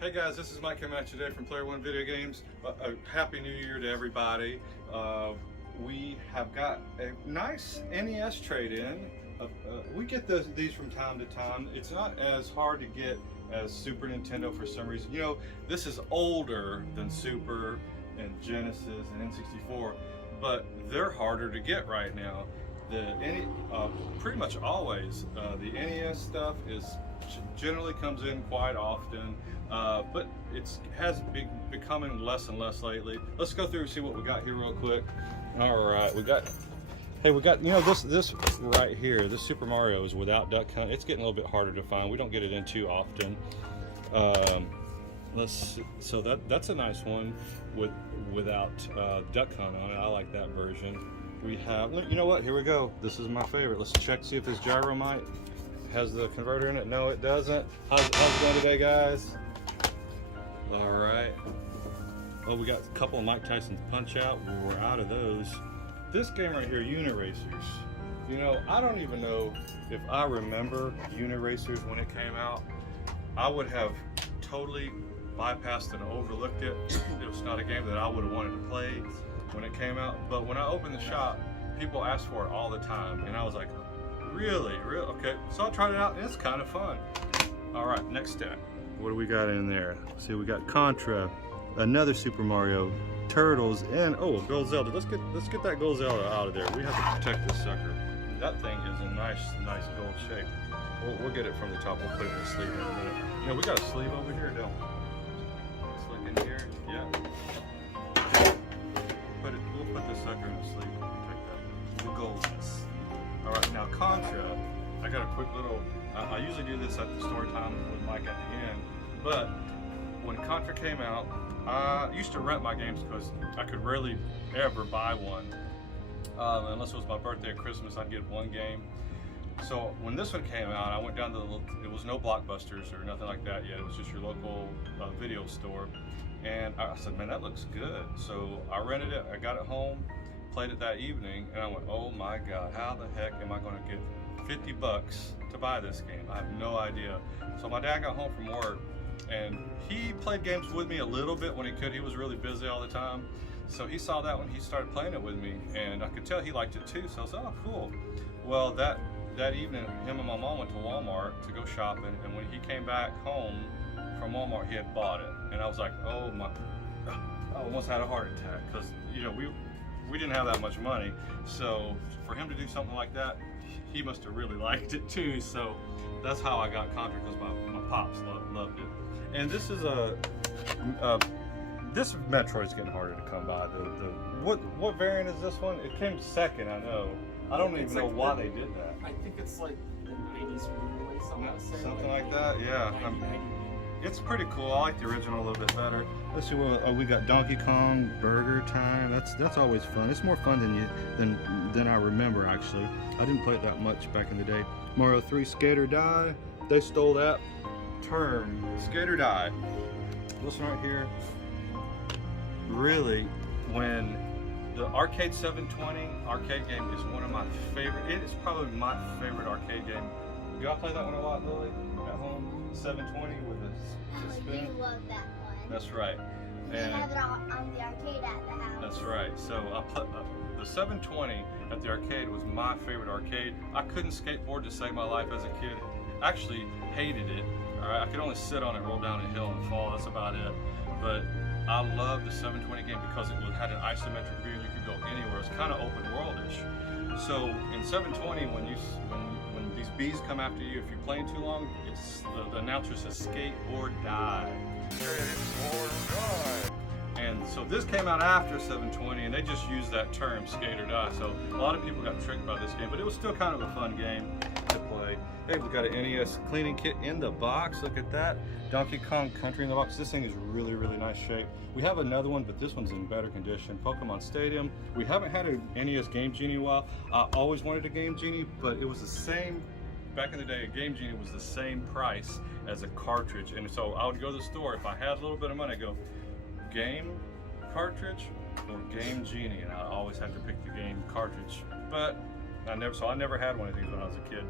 Hey guys, this is Mike coming at you today from Player One Video Games. Happy New Year to everybody. We have got a nice NES trade-in. We get these from time to time. It's not as hard to get as Super Nintendo for some reason. You know, this is older than Super and Genesis and N64, but they're harder to get right now. Pretty much always, the NES stuff generally comes in quite often, but it has been becoming less and less lately. Let's go through and see what we got here real quick. All right, we got you know this right here. This Super Mario is without Duck Hunt. It's getting a little bit harder to find. We don't get it in too often. So that's a nice one without Duck Hunt on it. I like that version. We have, you know what? Here we go. This is my favorite. Let's check see if this Gyromite has the converter in it. No, it doesn't. How's it going today, guys? All right. Oh, we got a couple of Mike Tyson's Punch Out. We're out of those. This game right here, Uniracers. You know, I don't even know if I remember Uniracers when it came out. I would have totally bypassed and overlooked it. It was not a game that I would have wanted to play when it came out. But when I opened the shop, people asked for it all the time, and I was like, really? Okay. So I tried it out, and it's kind of fun. All right, next step. What do we got in there? See, we got Contra, another Super Mario, Turtles, and oh, a gold Zelda. Let's get that gold Zelda out of there. We have to protect this sucker. That thing is in nice gold shape. We'll get it from the top. We'll put it in the sleeve in a minute. You know, we got a sleeve over here, don't we? Let's look in here. Yeah. We'll put this sucker in the sleeve. Protect that. The goldness. All right, now Contra. I got a quick little. I usually do this at the story time with Mike at the end, but when Contra came out, I used to rent my games because I could rarely ever buy one. Unless it was my birthday or Christmas, I'd get one game. So when this one came out, I went down to it was no Blockbusters or nothing like that yet. It was just your local video store. And I said, man, that looks good. So I rented it, I got it home, played it that evening, and I went, oh my God, how the heck am I gonna get 50 bucks to buy this game? I have no idea. So my dad got home from work, and he played games with me a little bit when he could. He was really busy all the time. So he saw that when he started playing it with me, and I could tell he liked it too. So I said, oh, cool. Well, that evening, him and my mom went to Walmart to go shopping, and when he came back home from Walmart, he had bought it. And I was like, oh my, I almost had a heart attack, because you know, we didn't have that much money. So for him to do something like that, he must have really liked it too. So that's how I got Contra, because my pops loved it. And this is this Metroid's getting harder to come by. What variant is this one? It came second, I know. I don't even know why they did that. I think it's like the 90s re-release, something like that, yeah. It's pretty cool. I like the original a little bit better. Let's see what we got. Donkey Kong Burger Time. That's always fun. It's more fun than I remember, actually. I didn't play it that much back in the day. Mario 3 Skate or Die. They stole that term. Skate or Die. This one right here. Really, when the Arcade 720 arcade game is one of my favorite. It is probably my favorite arcade game. Do I play that one a lot, Lily? At home? 720 with the spin. You love that one. That's right. And we have it on the arcade at the house. That's right. So the 720 at the arcade was my favorite arcade. I couldn't skateboard to save my life as a kid. Actually hated it. All right, I could only sit on it, roll down a hill, and fall. That's about it. But I loved the 720 game because it had an isometric view and you could go anywhere. It's kind of open worldish. So in 720, when these bees come after you, if you're playing too long, the announcer says skate or die. Skate or die. And so this came out after 720, and they just used that term, skate or die. So a lot of people got tricked by this game, but it was still kind of a fun game to play. Hey, we've got an NES cleaning kit in the box. Look at that. Donkey Kong Country in the box. This thing is really nice shape. We have another one, but this one's in better condition. Pokemon Stadium. We haven't had a NES Game Genie in a while. I always wanted a Game Genie, but it was the same. Back in the day, a Game Genie was the same price as a cartridge. And so I would go to the store. If I had a little bit of money, I'd go, game cartridge or Game Genie, and I always had to pick the game cartridge. But I never had one of these when I was a kid.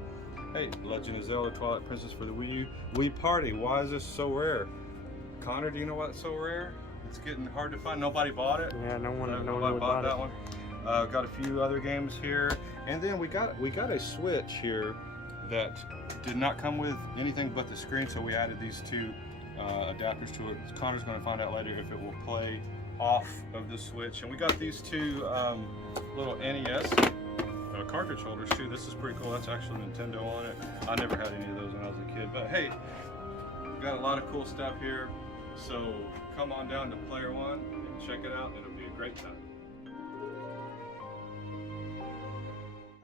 Hey, Legend of Zelda Twilight Princess for the Wii U. Wii Party. Why is this so rare? Connor, do you know what's so rare? It's getting hard to find. Nobody bought it. Yeah, no one Nobody bought that it. one. Got a few other games here, and then we got a Switch here that did not come with anything but the screen, so we added these two adapters to it. Connor's going to find out later if it will play off of the Switch. And we got these two little NES cartridge holders too. This is pretty cool. That's actually Nintendo on it. I never had any of those when I was a kid, but hey, we got a lot of cool stuff here. So come on down to Player One and check it out. It'll be a great time.